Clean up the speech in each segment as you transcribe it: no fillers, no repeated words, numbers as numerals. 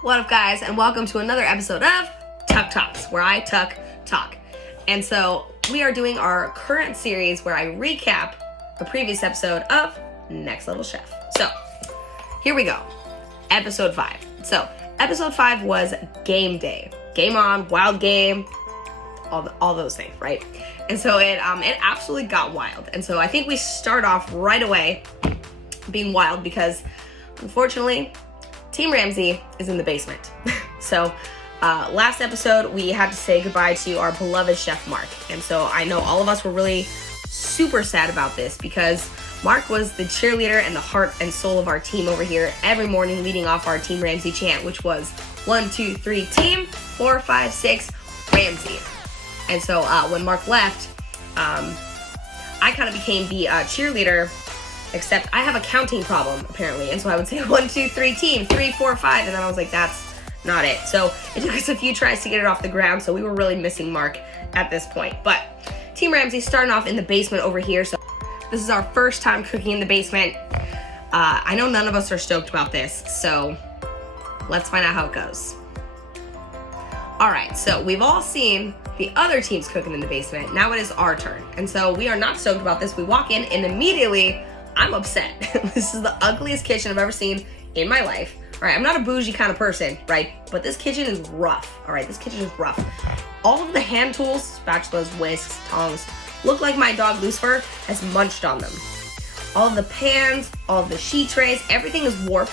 What up, guys, and welcome to another episode of Tuck Talks, where I tuck talk. And so we are doing our current series where I recap the previous episode of Next Level Chef. So here we go, episode 5. So episode 5 was game day, game on, wild game, all those things, right? And so it absolutely got wild. And so I think we start off right away being wild because unfortunately Team Ramsay is in the basement. So last episode, we had to say goodbye to our beloved Chef Mark. And so I know all of us were really super sad about this because Mark was the cheerleader and the heart and soul of our team over here every morning, leading off our Team Ramsay chant, which was 1, 2, 3, team, 4, 5, 6, Ramsay. And so when Mark left, I kind of became the cheerleader, except I have a counting problem, apparently. And so I would say 1, 2, 3, team, 3, 4, 5. And then I was like, that's not it. So it took us a few tries to get it off the ground. So we were really missing Mark at this point. But Team Ramsay starting off in the basement over here. So this is our first time cooking in the basement. I know none of us are stoked about this. So let's find out how it goes. All right, so we've all seen the other teams cooking in the basement. Now it is our turn. And so we are not stoked about this. We walk in and immediately I'm upset. This is the ugliest kitchen I've ever seen in my life. All right, I'm not a bougie kind of person, right? But this kitchen is rough. All right, this kitchen is rough. All of the hand tools, spatulas, whisks, tongs, look like my dog Lucifer has munched on them. All of the pans, all of the sheet trays, everything is warped.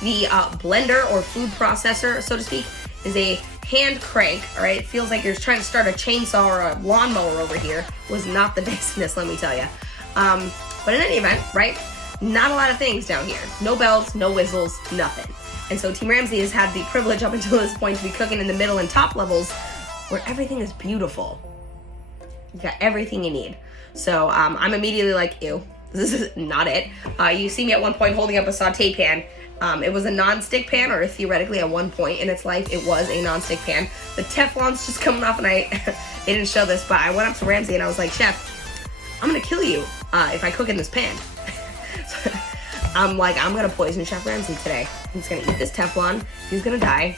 The blender or food processor, so to speak, is a hand crank. All right, it feels like you're trying to start a chainsaw or a lawnmower over here. Was not the business, let me tell you. But in any event, right, not a lot of things down here. No bells, no whistles, nothing. And so Team Ramsay has had the privilege up until this point to be cooking in the middle and top levels where everything is beautiful. You got everything you need. So I'm immediately like, ew, this is not it. You see me at one point holding up a saute pan. It was a non-stick pan, or theoretically at one point in its life, it was a non-stick pan. The Teflon's just coming off, and they didn't show this, but I went up to Ramsay and I was like, Chef, I'm gonna kill you if I cook in this pan. So, I'm like, I'm gonna poison Chef Ramsay today. He's gonna eat this Teflon. He's gonna die.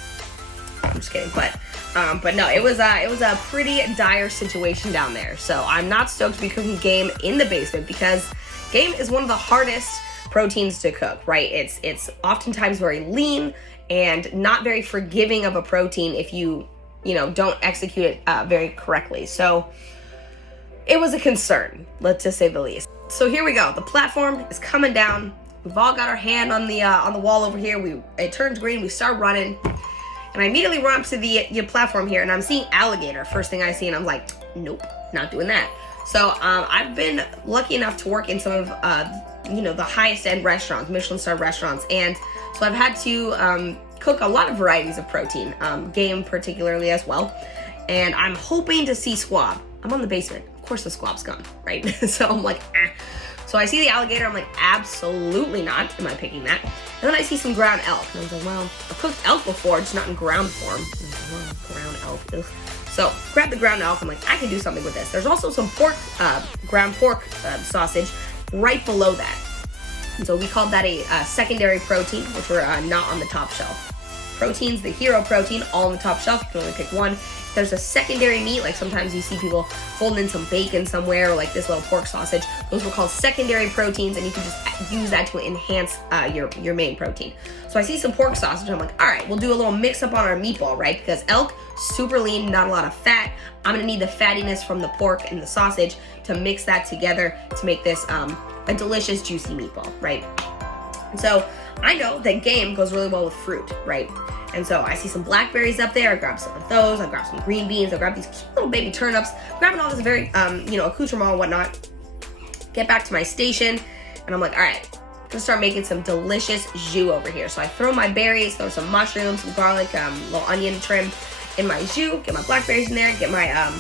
I'm just kidding, but no, it was a pretty dire situation down there. So I'm not stoked to be cooking game in the basement because game is one of the hardest proteins to cook, right? It's oftentimes very lean and not very forgiving of a protein if you don't execute it very correctly. So it was a concern, let's just say the least. So here we go. The platform is coming down. We've all got our hand on the wall over here. It turns green. We start running, and I immediately run up to the platform here, and I'm seeing alligator. First thing I see, and I'm like, nope, not doing that. So I've been lucky enough to work in some of the highest end restaurants, Michelin star restaurants, and so I've had to cook a lot of varieties of protein, game particularly as well. And I'm hoping to see squab. I'm on the basement. Of course the squab's gone, right? So I'm like, eh. So I see the alligator. I'm like, absolutely not. Am I picking that? And then I see some ground elk. And I was like, well, I've cooked elk before, just not in ground form. Ground elk. Ugh. So grab the ground elk. I'm like, I can do something with this. There's also some pork, ground pork sausage right below that. And so we called that a secondary protein, which were not on the top shelf. Protein's the hero protein, all on the top shelf. You can only pick one. If there's a secondary meat, like sometimes you see people holding in some bacon somewhere, or like this little pork sausage. Those were called secondary proteins, and you can just use that to enhance your main protein. So I see some pork sausage. I'm like, all right, we'll do a little mix up on our meatball, right? Because elk, super lean, not a lot of fat. I'm gonna need the fattiness from the pork and the sausage to mix that together to make this a delicious, juicy meatball, right? And so I know that game goes really well with fruit, right? And so I see some blackberries up there. I grab some of those. I grab some green beans. I grab these cute little baby turnips. Grabbing all this very, accoutrement and whatnot. Get back to my station, and I'm like, all right, I'm gonna start making some delicious jus over here. So I throw my berries, throw some mushrooms, some garlic, little onion trim in my jus. Get my blackberries in there. Get my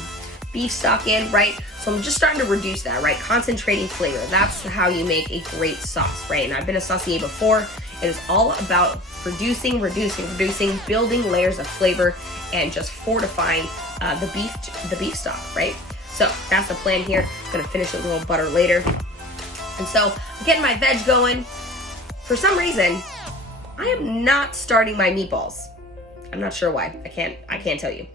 beef stock in, right? So I'm just starting to reduce that, right? Concentrating flavor. That's how you make a great sauce, right? And I've been a saucier before. It is all about reducing, building layers of flavor, and just fortifying the beef stock, right? So that's the plan here. I'm gonna finish it with a little butter later. And so I'm getting my veg going. For some reason, I am not starting my meatballs. I'm not sure why. I can't tell you.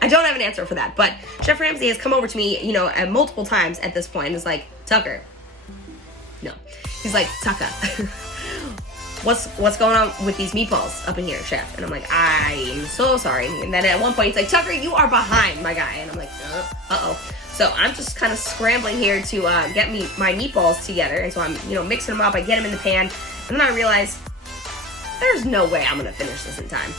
I don't have an answer for that. But Chef Ramsay has come over to me, you know, multiple times at this point and is like, Tucker. No. He's like, Tucker. What's going on with these meatballs up in here, Chef? And I'm like, I'm so sorry. And then at one point he's like, Tucker, you are behind, my guy. And I'm like, uh-oh. So I'm just kind of scrambling here to get my meatballs together. And so I'm, you know, mixing them up. I get them in the pan. And then I realize there's no way I'm going to finish this in time.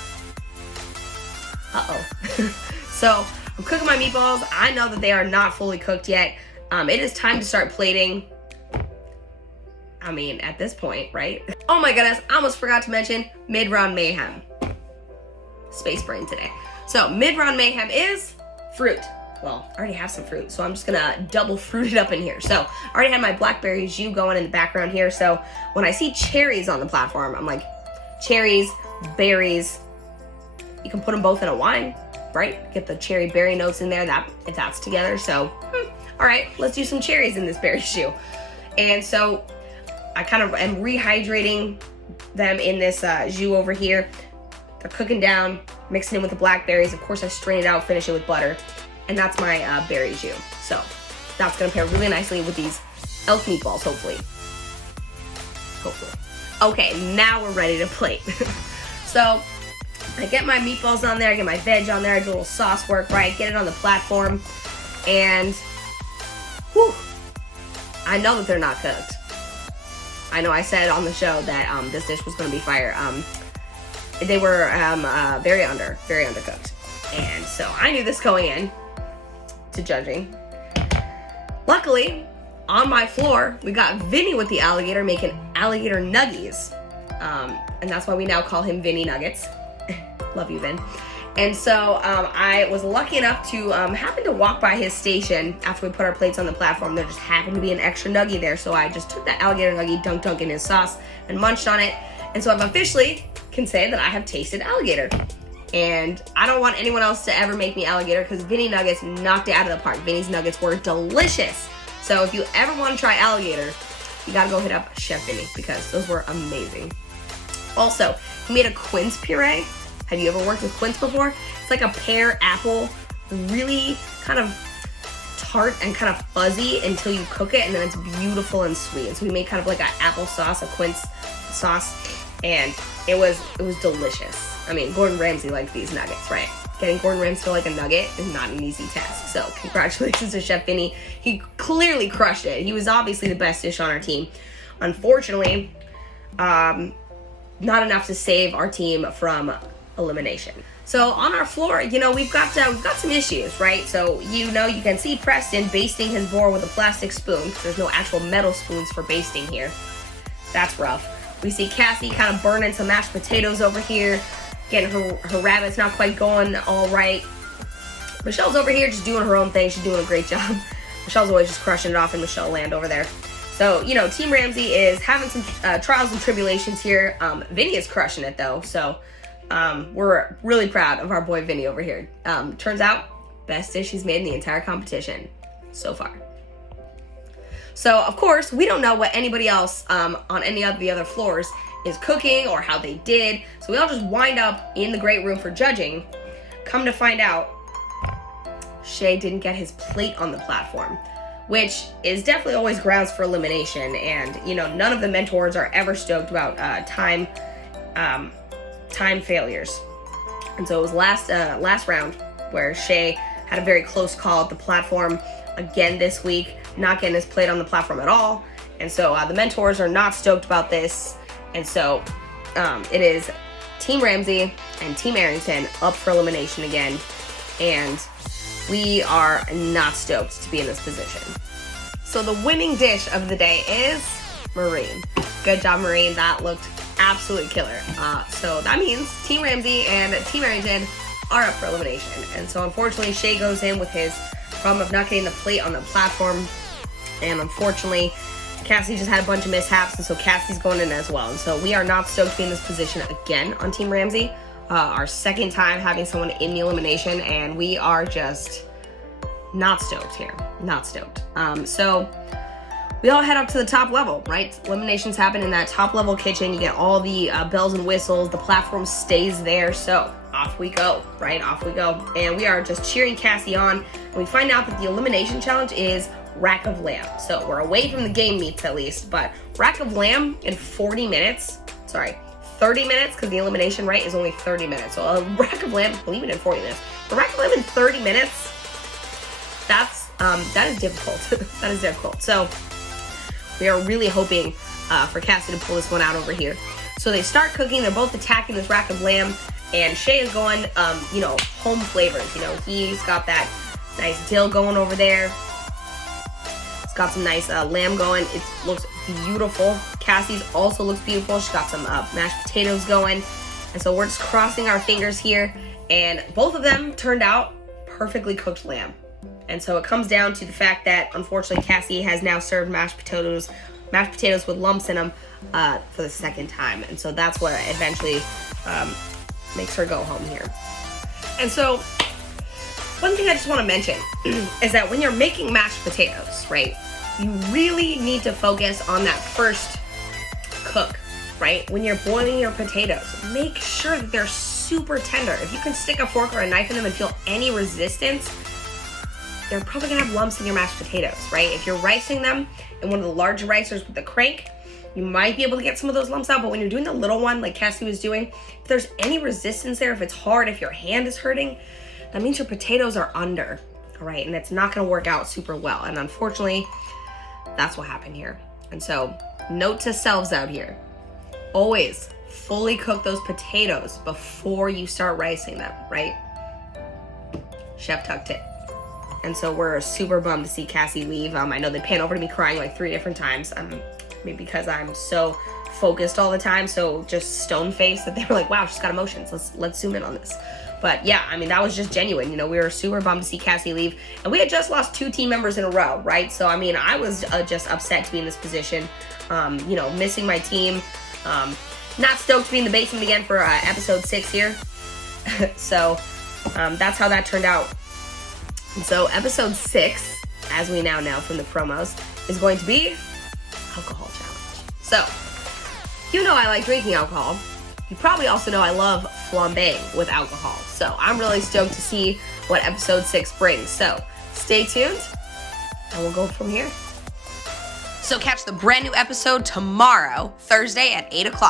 Uh-oh. So I'm cooking my meatballs. I know that they are not fully cooked yet. It is time to start plating. I mean, at this point, right? Oh my goodness, I almost forgot to mention mid-round mayhem. Space brain today. So mid-round mayhem is fruit. Well, I already have some fruit, so I'm just gonna double fruit it up in here. So I already had my blackberry jus going in the background here. So when I see cherries on the platform, I'm like, cherries, berries, you can put them both in a wine, right? Get the cherry berry notes in there, if that's together. So, all right, let's do some cherries in this berry jus. And so I kind of am rehydrating them in this jus over here. They're cooking down, mixing in with the blackberries. Of course, I strain it out, finish it with butter. And that's my berry jus. So that's gonna pair really nicely with these elk meatballs, hopefully. Okay, now we're ready to plate. So I get my meatballs on there, I get my veg on there, I do a little sauce work, right? Get it on the platform, and whew, I know that they're not cooked. I know I said on the show that this dish was going to be fire. They were very undercooked. And so I knew this going in to judging. Luckily, on my floor, we got Vinny with the alligator making alligator nuggies. And that's why we now call him Vinny Nuggets. Love you, Vin. And so I was lucky enough to happen to walk by his station after we put our plates on the platform. There just happened to be an extra nuggie there, so I just took that alligator nuggie, dunk in his sauce, and munched on it. And so I've officially can say that I have tasted alligator. And I don't want anyone else to ever make me alligator because Vinny Nuggets knocked it out of the park. Vinny's nuggets were delicious. So if you ever want to try alligator, you gotta go hit up Chef Vinny because those were amazing. Also, he made a quince puree. Have you ever worked with quince before? It's like a pear apple, really kind of tart and kind of fuzzy until you cook it, and then it's beautiful and sweet. And so we made kind of like an apple sauce, a quince sauce, and it was delicious. I mean, Gordon Ramsay liked these nuggets, right? Getting Gordon Ramsay to like a nugget is not an easy task. So congratulations to Chef Vinny. He clearly crushed it. He was obviously the best dish on our team. Unfortunately, not enough to save our team from elimination. So on our floor, you know, we've got some issues, right? So you can see Preston basting his boar with a plastic spoon because there's no actual metal spoons for basting here. That's rough. We see Cassie kind of burning some mashed potatoes over here, getting her rabbits not quite going all right. Michelle's over here just doing her own thing. She's doing a great job. Michelle's always just crushing it off in Michelle land over there. So, you know, Team Ramsay is having some trials and tribulations here. Vinny is crushing it though. So we're really proud of our boy Vinny over here. Turns out, best dish he's made in the entire competition so far. So, of course, we don't know what anybody else on any of the other floors is cooking or how they did. So we all just wind up in the great room for judging. Come to find out, Shay didn't get his plate on the platform, which is definitely always grounds for elimination. And, you know, none of the mentors are ever stoked about time failures. And so it was last round where Shay had a very close call at the platform again this week, not getting his plate on the platform at all. And so the mentors are not stoked about this. And so it is Team Ramsay and Team Arrington up for elimination again. And we are not stoked to be in this position. So the winning dish of the day is Marine. Good job, Marine. That looked absolutely killer. So that means Team Ramsay and Team Arrington are up for elimination. And so unfortunately, Shay goes in with his problem of not getting the plate on the platform. And unfortunately, Cassie just had a bunch of mishaps, and so Cassie's going in as well. And so we are not stoked to be in this position again on Team Ramsay. Our second time having someone in the elimination, and we are just not stoked here. Not stoked. So we all head up to the top level, right? Eliminations happen in that top level kitchen. You get all the bells and whistles. The platform stays there. So off we go, right? Off we go. And we are just cheering Cassie on. And we find out that the elimination challenge is rack of lamb. So we're away from the game meats at least, but rack of lamb in 40 minutes. Sorry, 30 minutes, because the elimination, right, is only 30 minutes. So a rack of lamb, I'll leave it in 40 minutes. A rack of lamb in 30 minutes, that is difficult. That is difficult. So we are really hoping for Cassie to pull this one out over here. So they start cooking. They're both attacking this rack of lamb, and Shay is going, home flavors. He's got that nice dill going over there. It's got some nice lamb going. It looks beautiful. Cassie's also looks beautiful. She's got some mashed potatoes going. And so we're just crossing our fingers here. And both of them turned out perfectly cooked lamb. And so it comes down to the fact that, unfortunately, Cassie has now served mashed potatoes with lumps in them for the second time. And so that's what eventually makes her go home here. And so one thing I just want to mention is that when you're making mashed potatoes, right, you really need to focus on that first cook, right? When you're boiling your potatoes, make sure that they're super tender. If you can stick a fork or a knife in them and feel any resistance, they're probably gonna have lumps in your mashed potatoes, right? If you're ricing them in one of the larger ricers with the crank, you might be able to get some of those lumps out, but when you're doing the little one like Cassie was doing, if there's any resistance there, if it's hard, if your hand is hurting, that means your potatoes are under, all right? And it's not gonna work out super well. And unfortunately, that's what happened here. And so, note to selves out here, always fully cook those potatoes before you start ricing them, right? Chef Tuck tip. And so we're super bummed to see Cassie leave. I know they pan over to me crying like 3 different times. Maybe because I'm so focused all the time, so just stone faced, that they were like, wow, she's got emotions. Let's zoom in on this. But yeah, I mean, that was just genuine. We were super bummed to see Cassie leave. And we had just lost 2 team members in a row, right? So, I mean, I was just upset to be in this position, missing my team. Not stoked to be in the basement again for episode 6 here. So that's how that turned out. And so episode 6, as we now know from the promos, is going to be alcohol challenge. So, I like drinking alcohol. You probably also know I love flambeing with alcohol. So I'm really stoked to see what episode 6 brings. So stay tuned and we'll go from here. So catch the brand new episode tomorrow, Thursday at 8 o'clock.